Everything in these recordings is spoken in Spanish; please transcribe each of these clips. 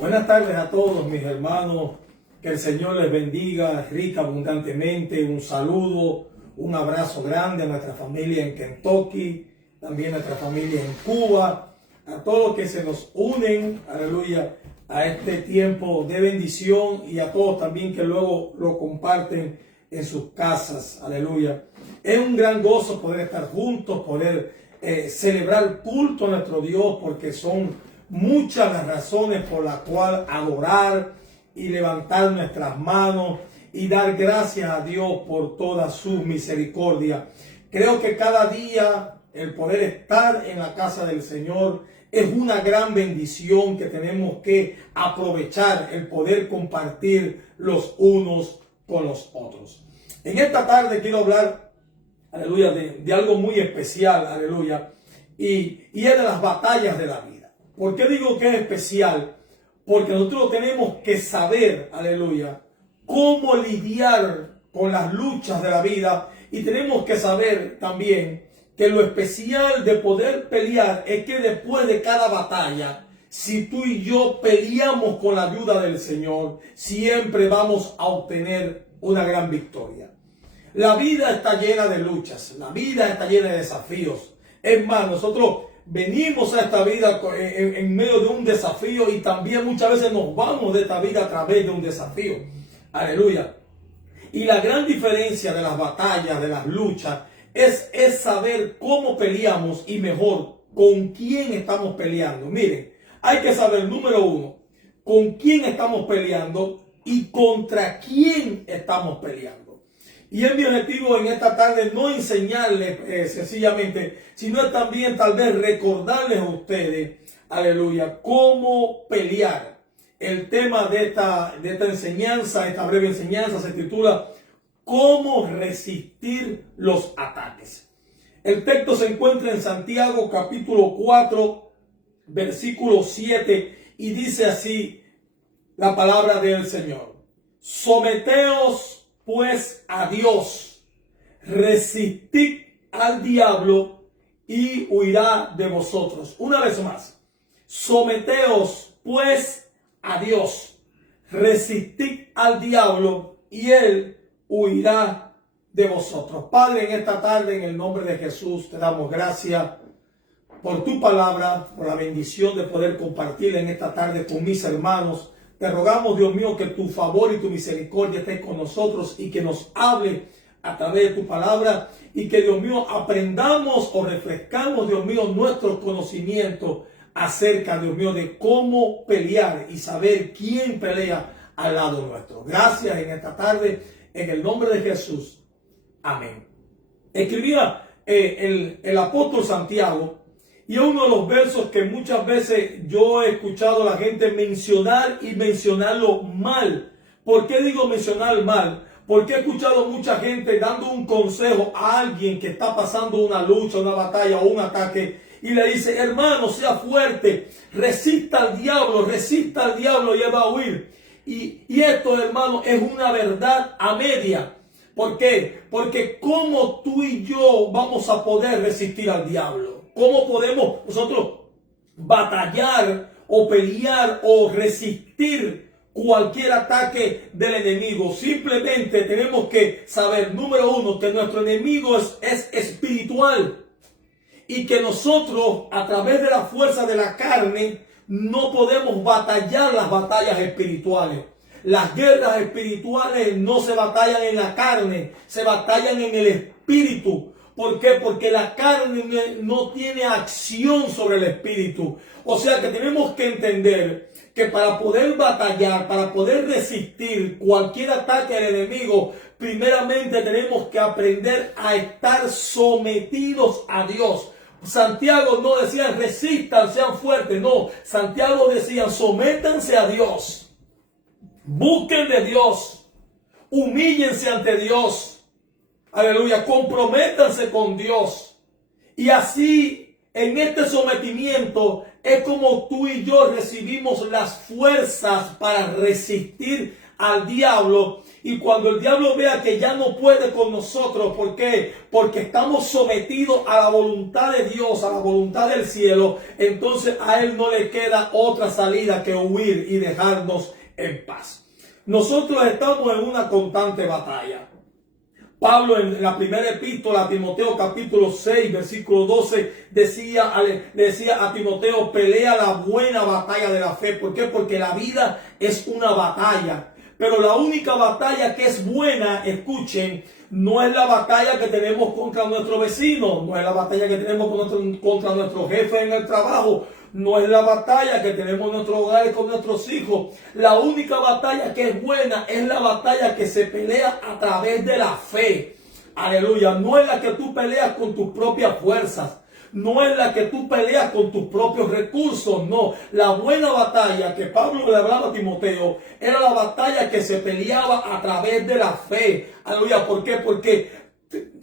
Buenas tardes a todos mis hermanos, que el Señor les bendiga rica, abundantemente. Un saludo, un abrazo grande a nuestra familia en Kentucky, también a nuestra familia en Cuba, a todos los que se nos unen, aleluya, a este tiempo de bendición y a todos también que luego lo comparten en sus casas, aleluya. Es un gran gozo poder estar juntos, poder celebrar culto a nuestro Dios, porque son muchas las razones por las cuales adorar y levantar nuestras manos y dar gracias a Dios por toda su misericordia. Creo que cada día el poder estar en la casa del Señor es una gran bendición que tenemos que aprovechar, el poder compartir los unos con los otros. En esta tarde quiero hablar, aleluya, de algo muy especial, aleluya, y es de las batallas de la vida. ¿Por qué digo que es especial? Porque nosotros tenemos que saber, aleluya, cómo lidiar con las luchas de la vida, y tenemos que saber también que lo especial de poder pelear es que después de cada batalla, si tú y yo peleamos con la ayuda del Señor, siempre vamos a obtener una gran victoria. La vida está llena de luchas, la vida está llena de desafíos. Es más, nosotros venimos a esta vida en medio de un desafío, y también muchas veces nos vamos de esta vida a través de un desafío. Aleluya. Y la gran diferencia de las batallas, de las luchas, es saber cómo peleamos, y mejor, con quién estamos peleando. Miren, hay que saber, número uno, con quién estamos peleando y contra quién estamos peleando. Y es mi objetivo en esta tarde no enseñarles sencillamente, sino también tal vez recordarles a ustedes, aleluya, cómo pelear. El tema de esta enseñanza, esta breve enseñanza, se titula ¿Cómo resistir los ataques? El texto se encuentra en Santiago capítulo 4, versículo 7, y dice así la palabra del Señor: someteos pues a Dios, resistid al diablo y huirá de vosotros. Una vez más, someteos pues a Dios, resistid al diablo y él huirá de vosotros. Padre, en esta tarde, en el nombre de Jesús, te damos gracias por tu palabra, por la bendición de poder compartirla en esta tarde con mis hermanos. Te rogamos, Dios mío, que tu favor y tu misericordia esté con nosotros y que nos hable a través de tu palabra, y que, Dios mío, aprendamos o refrescamos, Dios mío, nuestro conocimiento acerca, Dios mío, de cómo pelear y saber quién pelea al lado nuestro. Gracias en esta tarde, en el nombre de Jesús. Amén. Escribía el apóstol Santiago, y es uno de los versos que muchas veces yo he escuchado a la gente mencionar y mencionarlo mal. ¿Por qué digo mencionar mal? Porque he escuchado mucha gente dando un consejo a alguien que está pasando una lucha, una batalla o un ataque, y le dice: hermano, sea fuerte, resista al diablo y él va a huir. Y esto, hermano, es una verdad a media. ¿Por qué? Porque ¿cómo tú y yo vamos a poder resistir al diablo? ¿Cómo podemos nosotros batallar o pelear o resistir cualquier ataque del enemigo? Simplemente tenemos que saber, número uno, que nuestro enemigo es espiritual, y que nosotros, a través de la fuerza de la carne, no podemos batallar las batallas espirituales. Las guerras espirituales no se batallan en la carne, se batallan en el espíritu. ¿Por qué? Porque la carne no tiene acción sobre el espíritu. O sea que tenemos que entender que para poder batallar, para poder resistir cualquier ataque del enemigo, primeramente tenemos que aprender a estar sometidos a Dios. Santiago no decía resistan, sean fuertes. No, Santiago decía sométanse a Dios. Busquen de Dios. Humíllense ante Dios. Aleluya, comprométanse con Dios. Y así, en este sometimiento, es como tú y yo recibimos las fuerzas para resistir al diablo. Y cuando el diablo vea que ya no puede con nosotros, ¿por qué? Porque estamos sometidos a la voluntad de Dios, a la voluntad del cielo, entonces a él no le queda otra salida que huir y dejarnos en paz. Nosotros estamos en una constante batalla. Pablo en la primera epístola a Timoteo capítulo 6 versículo 12 decía a Timoteo: pelea la buena batalla de la fe. ¿Por qué? Porque la vida es una batalla. Pero la única batalla que es buena, escuchen, no es la batalla que tenemos contra nuestro vecino, no es la batalla que tenemos contra nuestro jefe en el trabajo, no es la batalla que tenemos en nuestro hogar con nuestros hijos. La única batalla que es buena es la batalla que se pelea a través de la fe. Aleluya. No es la que tú peleas con tus propias fuerzas. No es la que tú peleas con tus propios recursos, no. La buena batalla que Pablo le hablaba a Timoteo era la batalla que se peleaba a través de la fe. Aleluya. ¿Por qué? Porque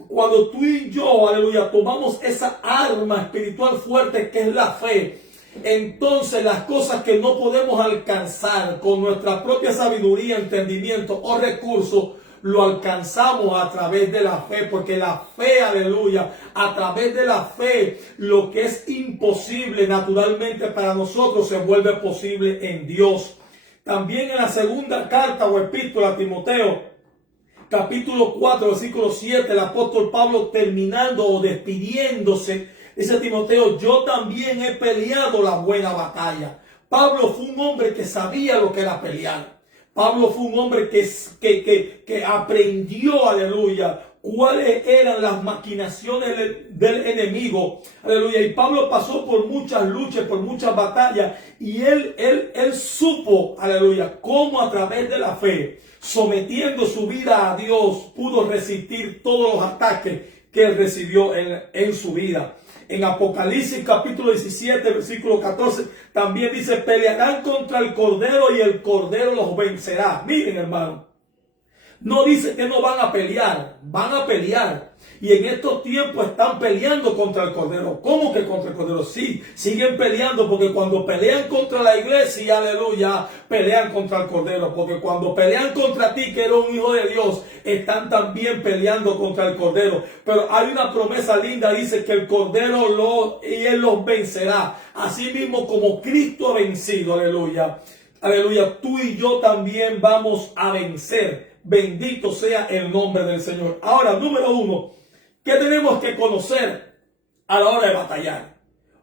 cuando tú y yo, aleluya, tomamos esa arma espiritual fuerte que es la fe, entonces las cosas que no podemos alcanzar con nuestra propia sabiduría, entendimiento o recursos, lo alcanzamos a través de la fe, porque la fe, aleluya, a través de la fe, lo que es imposible naturalmente para nosotros se vuelve posible en Dios. También en la segunda carta o epístola a Timoteo, capítulo 4, versículo 7, el apóstol Pablo, terminando o despidiéndose, dice a Timoteo: yo también he peleado la buena batalla. Pablo fue un hombre que sabía lo que era pelear. Pablo fue un hombre que aprendió, aleluya, cuáles eran las maquinaciones del enemigo, aleluya. Y Pablo pasó por muchas luchas, por muchas batallas, y él supo, aleluya, cómo a través de la fe, sometiendo su vida a Dios, pudo resistir todos los ataques que él recibió en su vida. En Apocalipsis capítulo 17, versículo 14, también dice: pelearán contra el Cordero y el Cordero los vencerá. Miren, hermano, no dice que no van a pelear, van a pelear. Y en estos tiempos están peleando contra el Cordero. ¿Cómo que contra el Cordero? Sí, siguen peleando, porque cuando pelean contra la iglesia, aleluya, pelean contra el Cordero. Porque cuando pelean contra ti, que eres un hijo de Dios, están también peleando contra el Cordero. Pero hay una promesa linda, dice que el Cordero y Él los vencerá. Así mismo como Cristo ha vencido, aleluya. Aleluya, tú y yo también vamos a vencer. Bendito sea el nombre del Señor. Ahora, número uno, ¿qué tenemos que conocer a la hora de batallar?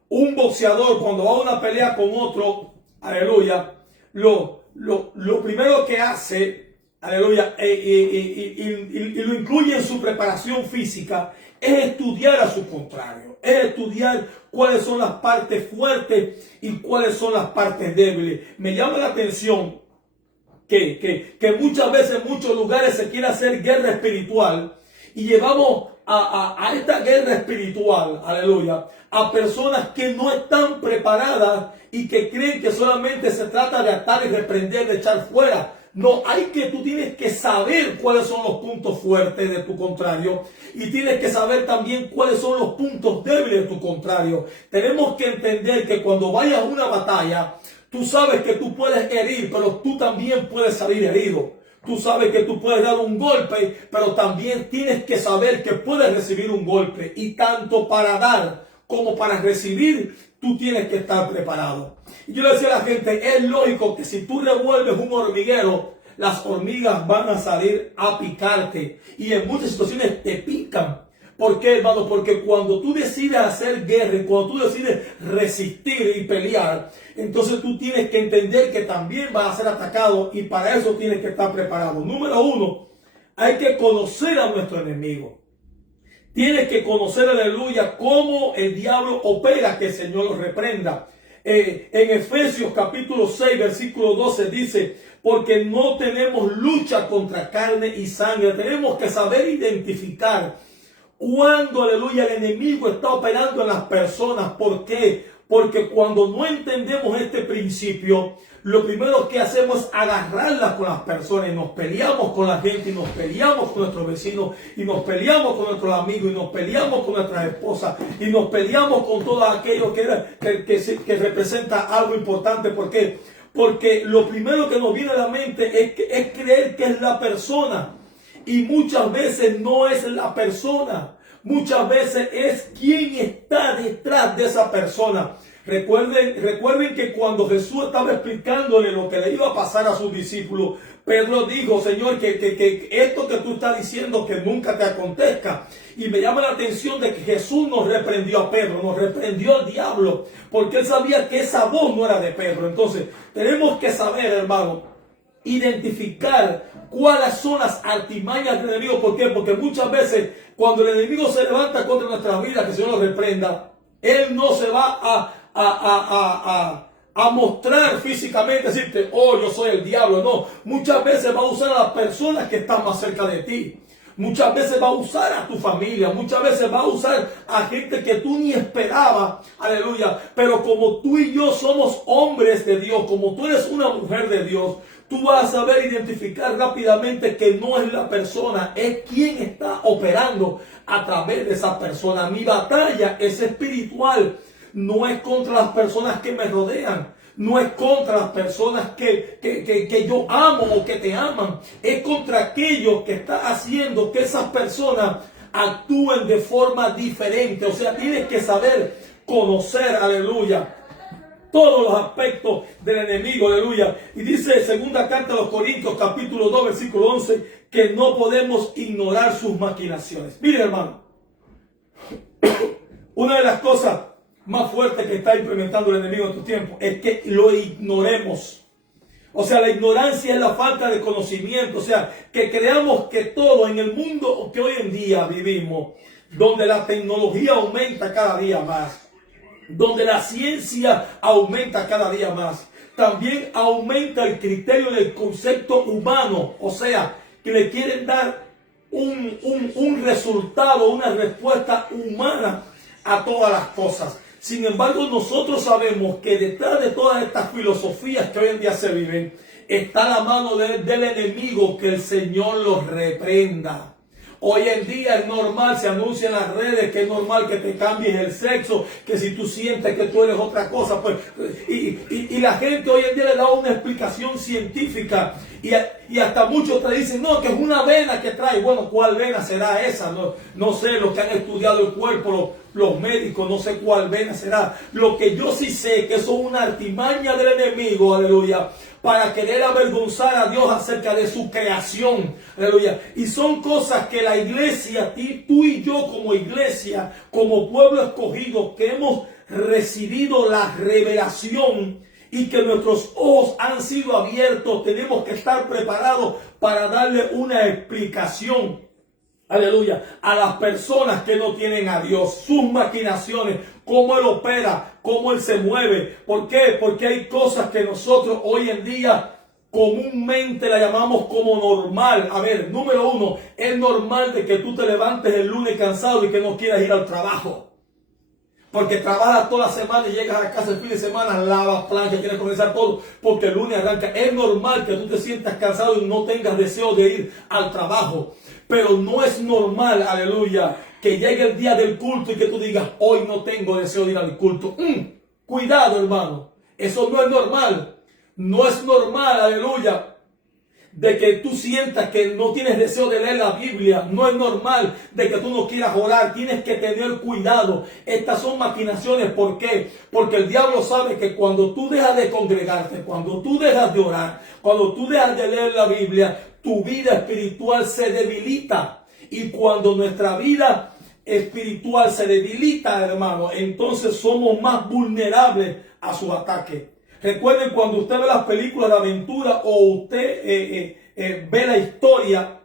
Un boxeador, cuando va a una pelea con otro, aleluya, lo primero que hace, aleluya, y lo incluye en su preparación física, es estudiar a su contrario, es estudiar cuáles son las partes fuertes y cuáles son las partes débiles. Me llama la atención que muchas veces en muchos lugares se quiere hacer guerra espiritual, y llevamos a esta guerra espiritual, aleluya, a personas que no están preparadas y que creen que solamente se trata de atar y reprender, de echar fuera. No, tú tienes que saber cuáles son los puntos fuertes de tu contrario, y tienes que saber también cuáles son los puntos débiles de tu contrario. Tenemos que entender que cuando vayas a una batalla, tú sabes que tú puedes herir, pero tú también puedes salir herido. Tú sabes que tú puedes dar un golpe, pero también tienes que saber que puedes recibir un golpe. Y tanto para dar como para recibir, tú tienes que estar preparado. Y yo le decía a la gente, es lógico que si tú revuelves un hormiguero, las hormigas van a salir a picarte. Y en muchas situaciones te pican. ¿Por qué, hermano? Porque cuando tú decides hacer guerra, cuando tú decides resistir y pelear, entonces tú tienes que entender que también vas a ser atacado, y para eso tienes que estar preparado. Número uno, hay que conocer a nuestro enemigo. Tienes que conocer, aleluya, cómo el diablo opera, que el Señor lo reprenda. En Efesios capítulo 6, versículo 12 dice: porque no tenemos lucha contra carne y sangre. Tenemos que saber identificar cuando, aleluya, el enemigo está operando en las personas. ¿Por qué? Porque cuando no entendemos este principio, lo primero que hacemos es agarrarlas con las personas, y nos peleamos con la gente, y nos peleamos con nuestros vecinos, y nos peleamos con nuestros amigos, y nos peleamos con nuestras esposas, y nos peleamos con todo aquello que representa algo importante. ¿Por qué? Porque lo primero que nos viene a la mente es creer que es la persona. Y muchas veces no es la persona. Muchas veces es quien está detrás de esa persona. Recuerden que cuando Jesús estaba explicándole lo que le iba a pasar a sus discípulos, Pedro dijo, Señor, que esto que tú estás diciendo que nunca te acontezca. Y me llama la atención de que Jesús nos reprendió a Pedro, nos reprendió al diablo, porque él sabía que esa voz no era de Pedro. Entonces, tenemos que saber, hermano, identificar cuáles son las artimañas del enemigo. ¿Por qué? Porque muchas veces cuando el enemigo se levanta contra nuestra vida, que el Señor nos reprenda, él no se va a mostrar físicamente, decirte, oh, yo soy el diablo. No, muchas veces va a usar a las personas que están más cerca de ti. Muchas veces va a usar a tu familia, muchas veces va a usar a gente que tú ni esperabas, aleluya. Pero como tú y yo somos hombres de Dios, como tú eres una mujer de Dios, tú vas a saber identificar rápidamente que no es la persona, es quien está operando a través de esa persona. Mi batalla es espiritual, no es contra las personas que me rodean. No es contra las personas que yo amo o que te aman. Es contra aquellos que están haciendo que esas personas actúen de forma diferente. O sea, tienes que saber conocer, aleluya, todos los aspectos del enemigo, aleluya. Y dice segunda carta a los Corintios, capítulo 2, versículo 11, que no podemos ignorar sus maquinaciones. Mire, hermano, una de las cosas más fuerte que está implementando el enemigo en estos tiempos es que lo ignoremos. O sea, la ignorancia es la falta de conocimiento. O sea, que creamos que todo en el mundo que hoy en día vivimos, donde la tecnología aumenta cada día más, donde la ciencia aumenta cada día más, también aumenta el criterio del concepto humano. O sea, que le quieren dar un resultado, una respuesta humana a todas las cosas. Sin embargo, nosotros sabemos que detrás de todas estas filosofías que hoy en día se viven, está la mano del enemigo, que el Señor los reprenda. Hoy en día es normal, se anuncia en las redes que es normal que te cambies el sexo, que si tú sientes que tú eres otra cosa, pues, y la gente hoy en día le da una explicación científica, y hasta muchos te dicen, no, que es una vena que trae. Bueno, ¿cuál vena será esa? No sé, los que han estudiado el cuerpo, los médicos, no sé cuál vena será. Lo que yo sí sé, que eso es una artimaña del enemigo, aleluya, para querer avergonzar a Dios acerca de su creación, aleluya. Y son cosas que la iglesia, tú y yo como iglesia, como pueblo escogido, que hemos recibido la revelación y que nuestros ojos han sido abiertos, tenemos que estar preparados para darle una explicación, aleluya, a las personas que no tienen a Dios, sus maquinaciones, cómo Él opera, cómo Él se mueve. ¿Por qué? Porque hay cosas que nosotros hoy en día comúnmente la llamamos como normal. A ver, número uno, es normal de que tú te levantes el lunes cansado y que no quieras ir al trabajo. Porque trabajas toda la semana y llegas a casa el fin de semana, lavas, planchas, quieres comenzar todo, porque el lunes arranca. Es normal que tú te sientas cansado y no tengas deseo de ir al trabajo. Pero no es normal, aleluya, que llegue el día del culto y que tú digas, hoy no tengo deseo de ir al culto. Cuidado, hermano. Eso no es normal. No es normal, aleluya, de que tú sientas que no tienes deseo de leer la Biblia. No es normal de que tú no quieras orar. Tienes que tener cuidado. Estas son maquinaciones. ¿Por qué? Porque el diablo sabe que cuando tú dejas de congregarte, cuando tú dejas de orar, cuando tú dejas de leer la Biblia, tu vida espiritual se debilita. Y cuando nuestra vida espiritual se debilita, hermano, entonces somos más vulnerables a su ataque. Recuerden, cuando usted ve las películas de aventura o usted ve la historia,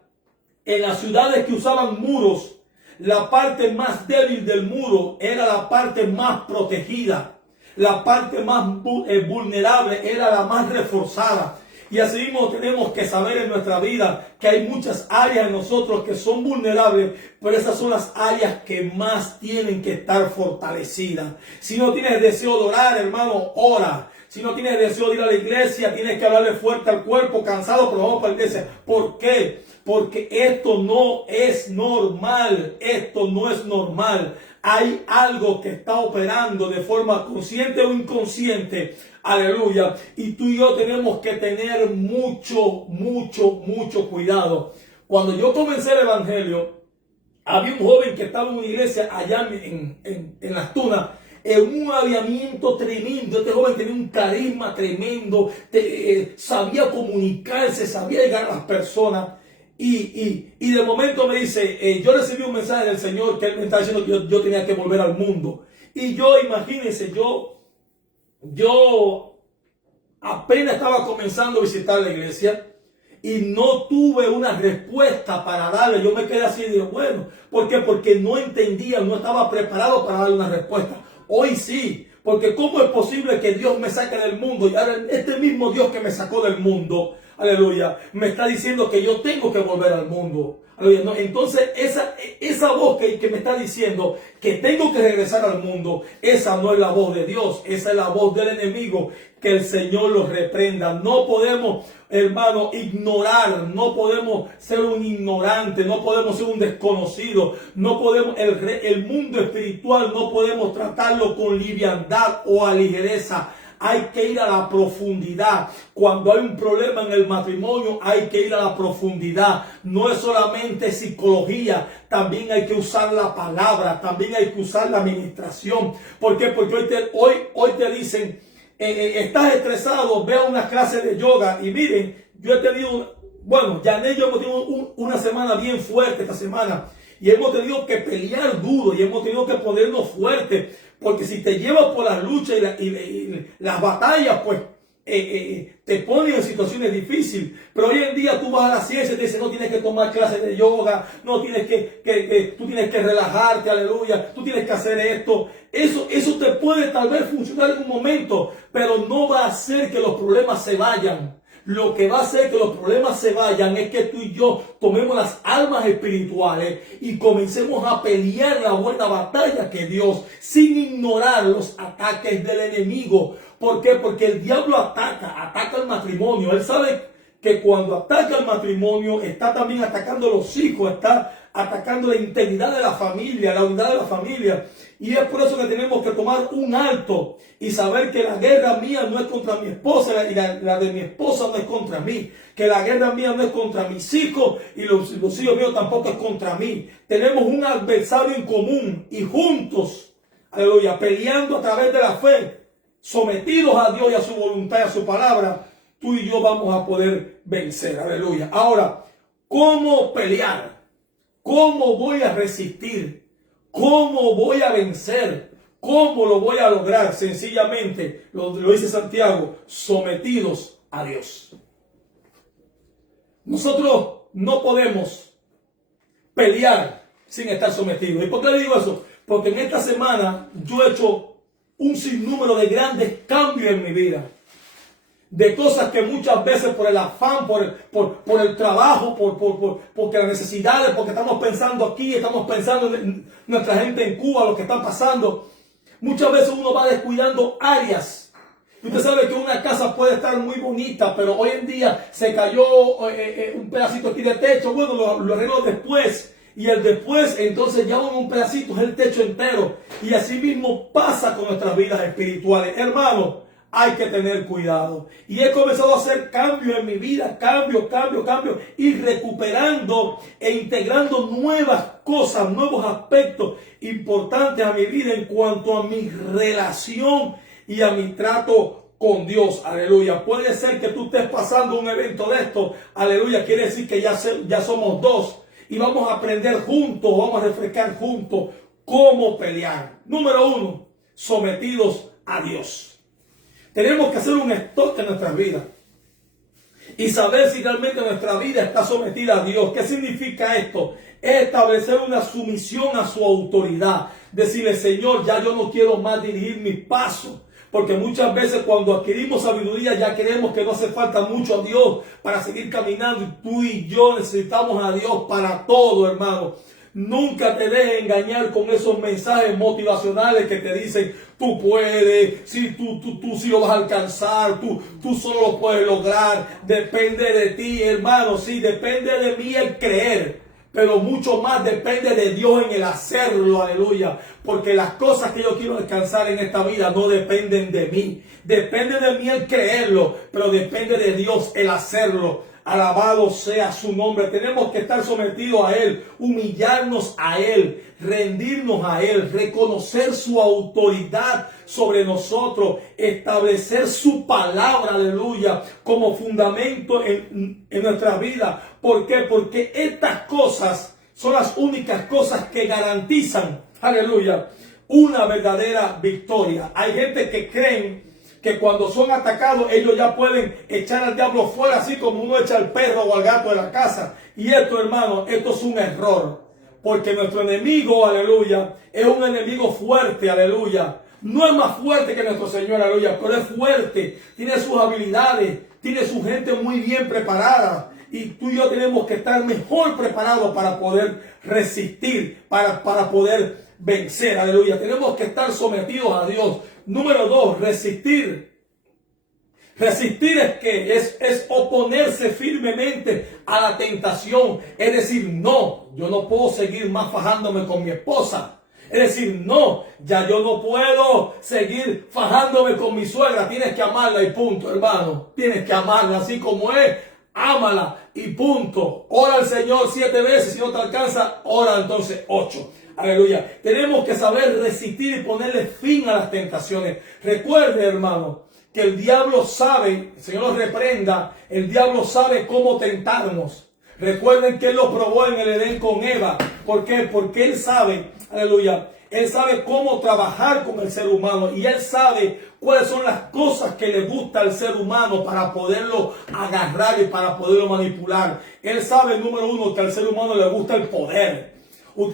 en las ciudades que usaban muros, la parte más débil del muro era la parte más protegida. La parte más vulnerable era la más reforzada. Y así mismo tenemos que saber en nuestra vida que hay muchas áreas en nosotros que son vulnerables, pero esas son las áreas que más tienen que estar fortalecidas. Si no tienes deseo de orar, hermano, ora. Si no tienes deseo de ir a la iglesia, tienes que hablarle fuerte al cuerpo, cansado, pero vamos para la iglesia. ¿Por qué? Porque esto no es normal. Esto no es normal. Hay algo que está operando de forma consciente o inconsciente Aleluya. Y tú y yo tenemos que tener mucho cuidado. Cuando yo comencé el evangelio, había un joven que estaba en una iglesia allá en Las Tunas, en un aviamiento tremendo. Este joven tenía un carisma tremendo, sabía comunicarse, sabía llegar a las personas. Y de momento me dice, yo recibí un mensaje del Señor que Él me estaba diciendo que yo tenía que volver al mundo. Y yo, imagínense, yo apenas estaba comenzando a visitar la iglesia y no tuve una respuesta para darle. Yo me quedé así y digo, bueno, ¿por qué? Porque no entendía, no estaba preparado para darle una respuesta. Hoy sí, porque ¿cómo es posible que Dios me saque del mundo? Y ahora este mismo Dios que me sacó del mundo, aleluya, me está diciendo que yo tengo que volver al mundo. Aleluya. No, entonces esa voz que me está diciendo que tengo que regresar al mundo, esa no es la voz de Dios, esa es la voz del enemigo. Que el Señor los reprenda. No podemos, hermano, ignorar, no podemos ser un ignorante, no podemos ser un desconocido, no podemos, el mundo espiritual no podemos tratarlo con liviandad o a ligereza. Hay que ir a la profundidad. Cuando hay un problema en el matrimonio, hay que ir a la profundidad. No es solamente psicología, también hay que usar la palabra, también hay que usar la administración. ¿Por qué? Porque hoy te dicen, estás estresado, ve a una clase de yoga. Y miren, yo he tenido, Janet y yo hemos tenido una semana bien fuerte esta semana. Y hemos tenido que pelear duro y hemos tenido que ponernos fuertes. Porque si te llevas por las luchas y las batallas, pues te ponen en situaciones difíciles. Pero hoy en día tú vas a la ciencia y te dicen, no tienes que tomar clases de yoga, no tienes tú tienes que relajarte, aleluya, tú tienes que hacer esto. Eso te puede tal vez funcionar en un momento, pero no va a hacer que los problemas se vayan. Lo que va a hacer que los problemas se vayan es que tú y yo tomemos las armas espirituales y comencemos a pelear la buena batalla que Dios, sin ignorar los ataques del enemigo. ¿Por qué? Porque el diablo ataca el matrimonio. Él sabe que cuando ataca el matrimonio, está también atacando a los hijos, está atacando la integridad de la familia, la unidad de la familia. Y es por eso que tenemos que tomar un alto y saber que la guerra mía no es contra mi esposa y la de mi esposa no es contra mí. Que la guerra mía no es contra mis hijos y los hijos míos tampoco es contra mí. Tenemos un adversario en común y juntos, aleluya, peleando a través de la fe, sometidos a Dios y a su voluntad y a su palabra, tú y yo vamos a poder vencer, aleluya. Ahora, ¿cómo pelear? ¿Cómo voy a resistir? ¿Cómo voy a vencer? ¿Cómo lo voy a lograr? Sencillamente, lo dice Santiago, sometidos a Dios. Nosotros no podemos pelear sin estar sometidos. ¿Y por qué le digo eso? Porque en esta semana yo he hecho un sinnúmero de grandes cambios en mi vida. De cosas que muchas veces por el afán, por el trabajo, porque las necesidades, porque estamos pensando aquí, estamos pensando en nuestra gente en Cuba, lo que está pasando. Muchas veces uno va descuidando áreas. Y usted sabe que una casa puede estar muy bonita, pero hoy en día se cayó un pedacito aquí de techo. Bueno, lo arreglo después. Y el después, entonces ya un pedacito es el techo entero. Y así mismo pasa con nuestras vidas espirituales. Hermano, hay que tener cuidado. Y he comenzado a hacer cambios en mi vida, cambio, y recuperando e integrando nuevas cosas, nuevos aspectos importantes a mi vida en cuanto a mi relación y a mi trato con Dios, aleluya. Puede ser que tú estés pasando un evento de esto, aleluya, quiere decir que ya somos dos y vamos a aprender juntos, vamos a refrescar juntos cómo pelear. Número 1, sometidos a Dios. Tenemos que hacer un stop en nuestras vidas y saber si realmente nuestra vida está sometida a Dios. ¿Qué significa esto? Es establecer una sumisión a su autoridad. Decirle, Señor, ya yo no quiero más dirigir mis pasos. Porque muchas veces cuando adquirimos sabiduría ya creemos que no hace falta mucho a Dios para seguir caminando. Y tú y yo necesitamos a Dios para todo, hermano. Nunca te dejes engañar con esos mensajes motivacionales que te dicen, tú puedes, si tú sí lo vas a alcanzar, tú solo lo puedes lograr, depende de ti, hermano, sí, depende de mí el creer, pero mucho más depende de Dios en el hacerlo, aleluya, porque las cosas que yo quiero alcanzar en esta vida no dependen de mí, depende de mí el creerlo, pero depende de Dios el hacerlo. Alabado sea su nombre. Tenemos que estar sometidos a Él, humillarnos a Él, rendirnos a Él, reconocer su autoridad sobre nosotros, establecer su palabra, aleluya, como fundamento en nuestra vida. ¿Por qué? Porque estas cosas son las únicas cosas que garantizan, aleluya, una verdadera victoria. Hay gente que creen que cuando son atacados ellos ya pueden echar al diablo fuera, así como uno echa al perro o al gato de la casa. Y esto, hermano, esto es un error, porque nuestro enemigo, aleluya, es un enemigo fuerte, aleluya. No es más fuerte que nuestro Señor, aleluya, pero es fuerte, tiene sus habilidades, tiene su gente muy bien preparada. Y tú y yo tenemos que estar mejor preparados para poder resistir, para poder vencer, aleluya. Tenemos que estar sometidos a Dios. Número 2, resistir. Resistir es que es oponerse firmemente a la tentación. Es decir, no, yo no puedo seguir más fajándome con mi esposa. Es decir, no, ya yo no puedo seguir fajándome con mi suegra. Tienes que amarla y punto, hermano. Tienes que amarla así como es. Ámala y punto. Ora al Señor 7 veces. Si no te alcanza, ora entonces 8. Aleluya. Tenemos que saber resistir y ponerle fin a las tentaciones. Recuerde, hermano, que el diablo sabe, el Señor lo reprenda, el diablo sabe cómo tentarnos. Recuerden que Él lo probó en el Edén con Eva. ¿Por qué? Porque Él sabe, aleluya, Él sabe cómo trabajar con el ser humano y Él sabe cuáles son las cosas que le gusta al ser humano para poderlo agarrar y para poderlo manipular. Él sabe, número 1, que al ser humano le gusta el poder.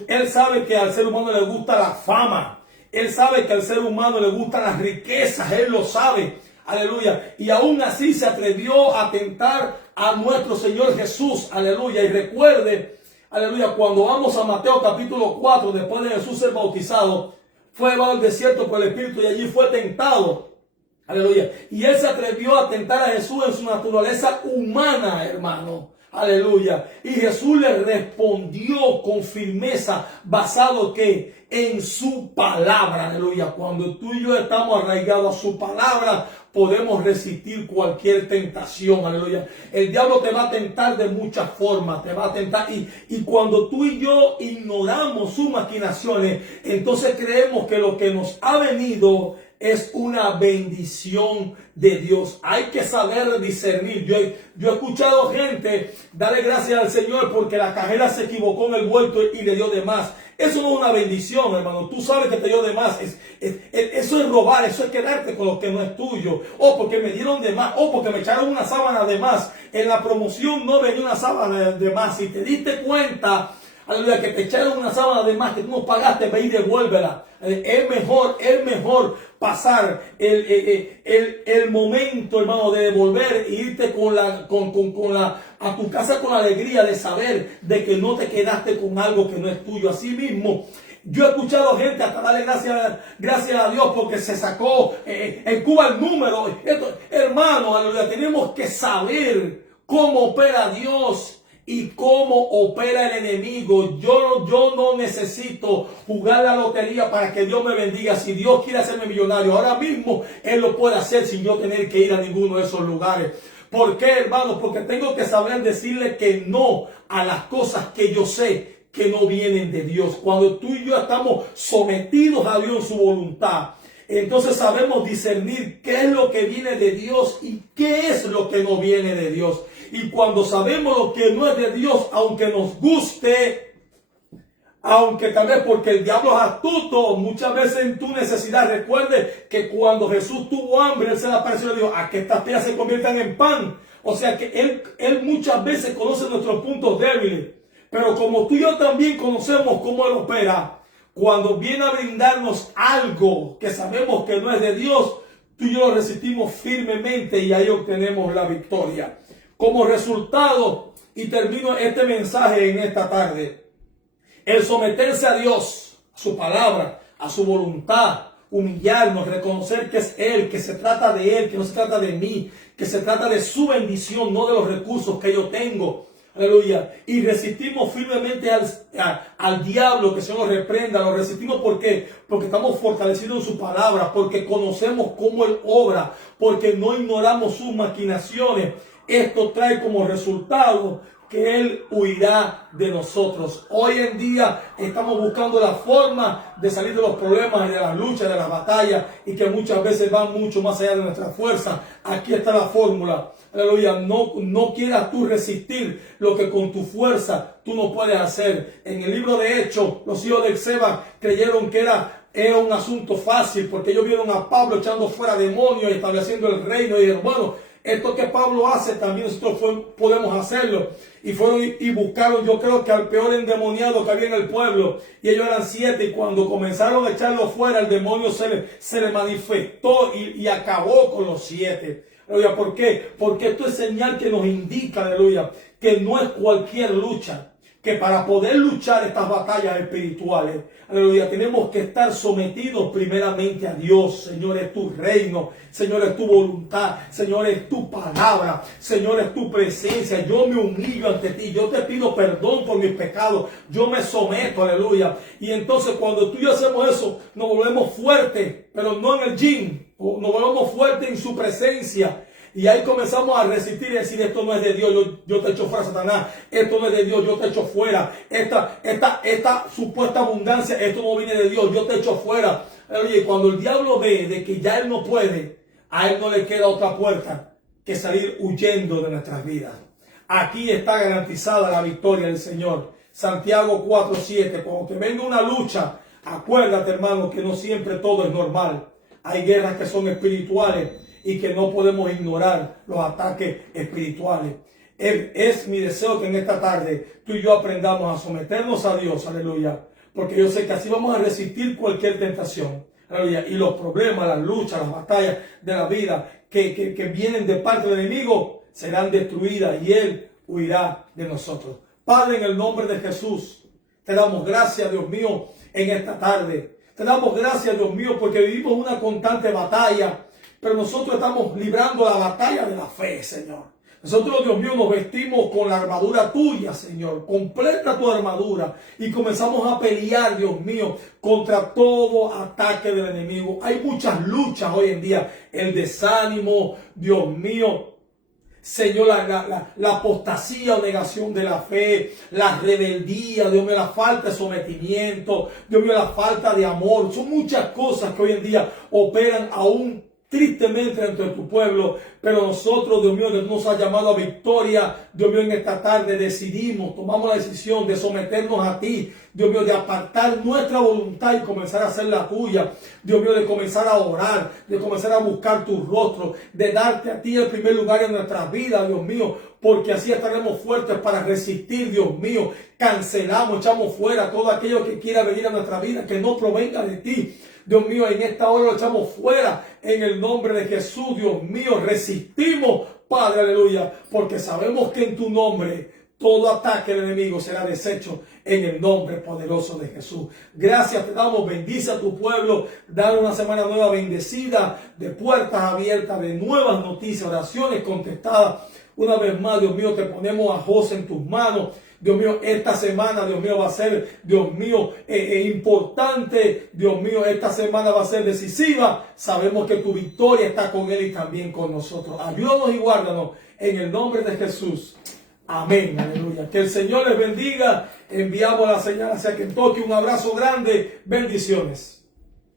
Él sabe que al ser humano le gusta la fama. Él sabe que al ser humano le gustan las riquezas. Él lo sabe. Aleluya. Y aún así se atrevió a tentar a nuestro Señor Jesús. Aleluya. Y recuerde, aleluya, cuando vamos a Mateo capítulo 4, después de Jesús ser bautizado, fue llevado al desierto por el Espíritu y allí fue tentado. Aleluya. Y él se atrevió a tentar a Jesús en su naturaleza humana, hermano. Aleluya. Y Jesús le respondió con firmeza, basado ¿qué? En su palabra. Aleluya. Cuando tú y yo estamos arraigados a su palabra, podemos resistir cualquier tentación. Aleluya. El diablo te va a tentar de muchas formas. Te va a tentar. Y cuando tú y yo ignoramos sus maquinaciones, entonces creemos que lo que nos ha venido es una bendición de Dios. Hay que saber discernir. Yo he escuchado gente darle gracias al Señor porque la cajera se equivocó en el vuelto y le dio de más. Eso no es una bendición, hermano. Tú sabes que te dio de más. Eso es robar, eso es quedarte con lo que no es tuyo. O porque me dieron de más, o porque me echaron una sábana de más. En la promoción no venía una sábana de más. Si te diste cuenta, aleluya, que te echaron una sábana de más que tú no pagaste, ve y devuélvela. Es mejor pasar el momento, hermano, de devolver e irte a tu casa con la alegría de saber de que no te quedaste con algo que no es tuyo. Así mismo, yo he escuchado gente hasta darle gracias a Dios porque se sacó en Cuba el número. Hermano, aleluya, tenemos que saber cómo opera Dios y cómo opera el enemigo. Yo no necesito jugar la lotería para que Dios me bendiga. Si Dios quiere hacerme millonario, ahora mismo Él lo puede hacer sin yo tener que ir a ninguno de esos lugares. ¿Por qué, hermanos? Porque tengo que saber decirle que no a las cosas que yo sé que no vienen de Dios. Cuando tú y yo estamos sometidos a Dios en su voluntad, entonces sabemos discernir qué es lo que viene de Dios y qué es lo que no viene de Dios. Y cuando sabemos lo que no es de Dios, aunque nos guste, aunque tal vez porque el diablo es astuto, muchas veces en tu necesidad, recuerde que cuando Jesús tuvo hambre, Él se le apareció y le dijo, a que estas piedras se conviertan en pan. O sea que Él muchas veces conoce nuestros puntos débiles. Pero como tú y yo también conocemos cómo Él opera, cuando viene a brindarnos algo que sabemos que no es de Dios, tú y yo lo resistimos firmemente y ahí obtenemos la victoria. Como resultado, y termino este mensaje en esta tarde, el someterse a Dios, a su palabra, a su voluntad, humillarnos, reconocer que es Él, que se trata de Él, que no se trata de mí, que se trata de su bendición, no de los recursos que yo tengo. Aleluya. Y resistimos firmemente al diablo, que se nos reprenda. Lo resistimos ¿por qué? Porque estamos fortalecidos en su palabra, porque conocemos cómo Él obra, porque no ignoramos sus maquinaciones. Esto trae como resultado que Él huirá de nosotros. Hoy en día estamos buscando la forma de salir de los problemas y de las luchas, de las batallas, y que muchas veces van mucho más allá de nuestra fuerza. Aquí está la fórmula. Aleluya. No quieras tú resistir lo que con tu fuerza tú no puedes hacer. En el libro de Hechos, los hijos de Seba creyeron que era un asunto fácil, porque ellos vieron a Pablo echando fuera demonios y estableciendo el reino, y dijeron, bueno, esto que Pablo hace, también nosotros podemos hacerlo. Y fueron y buscaron, yo creo que al peor endemoniado que había en el pueblo. Y ellos eran 7. Y cuando comenzaron a echarlo fuera, el demonio se le manifestó y acabó con los 7. Aleluya. ¿Por qué? Porque esto es señal que nos indica, aleluya, que no es cualquier lucha. Que para poder luchar estas batallas espirituales, aleluya, tenemos que estar sometidos primeramente a Dios. Señor, es tu reino. Señor, es tu voluntad. Señor, es tu palabra. Señor, es tu presencia. Yo me humillo ante ti. Yo te pido perdón por mis pecados. Yo me someto, aleluya. Y entonces cuando tú y yo hacemos eso, nos volvemos fuertes, pero no en el gym. Nos volvemos fuertes en su presencia. Y ahí comenzamos a resistir y decir, esto no es de Dios, yo te echo fuera, Satanás. Esto no es de Dios, yo te echo fuera. Esta supuesta abundancia, esto no viene de Dios, yo te echo fuera. Y cuando el diablo ve de que ya él no puede, a él no le queda otra puerta que salir huyendo de nuestras vidas. Aquí está garantizada la victoria del Señor. Santiago 4:7. Cuando te venga una lucha, acuérdate, hermano, que no siempre todo es normal. Hay guerras que son espirituales y que no podemos ignorar los ataques espirituales. Es mi deseo que en esta tarde tú y yo aprendamos a someternos a Dios, aleluya, porque yo sé que así vamos a resistir cualquier tentación, aleluya, y los problemas, las luchas, las batallas de la vida que vienen de parte del enemigo serán destruidas y Él huirá de nosotros. Padre, en el nombre de Jesús, te damos gracias, Dios mío, en esta tarde. Te damos gracias, Dios mío, porque vivimos una constante batalla. Pero nosotros estamos librando la batalla de la fe, Señor. Nosotros, Dios mío, nos vestimos con la armadura tuya, Señor. Completa tu armadura. Y comenzamos a pelear, Dios mío, contra todo ataque del enemigo. Hay muchas luchas hoy en día. El desánimo, Dios mío. Señor, la apostasía o negación de la fe, la rebeldía, Dios mío, la falta de sometimiento, Dios mío, la falta de amor. Son muchas cosas que hoy en día operan aún tristemente entre tu pueblo, pero nosotros, Dios mío, que tú nos has llamado a victoria, Dios mío, en esta tarde decidimos, tomamos la decisión de someternos a ti, Dios mío, de apartar nuestra voluntad y comenzar a hacer la tuya, Dios mío, de comenzar a orar, de comenzar a buscar tu rostro, de darte a ti el primer lugar en nuestras vidas, Dios mío, porque así estaremos fuertes para resistir, Dios mío. Cancelamos, echamos fuera todo aquello que quiera venir a nuestra vida, que no provenga de ti. Dios mío, en esta hora lo echamos fuera en el nombre de Jesús, Dios mío. Resistimos, Padre, aleluya, porque sabemos que en tu nombre todo ataque del enemigo será deshecho en el nombre poderoso de Jesús. Gracias te damos, bendice a tu pueblo, dale una semana nueva bendecida, de puertas abiertas, de nuevas noticias, oraciones contestadas. Una vez más, Dios mío, te ponemos a José en tus manos. Dios mío, esta semana, Dios mío, va a ser, Dios mío, importante. Dios mío, esta semana va a ser decisiva. Sabemos que tu victoria está con Él y también con nosotros. Ayúdanos y guárdanos en el nombre de Jesús. Amén, aleluya. Que el Señor les bendiga. Enviamos la señal hacia Kentucky. Un abrazo grande. Bendiciones.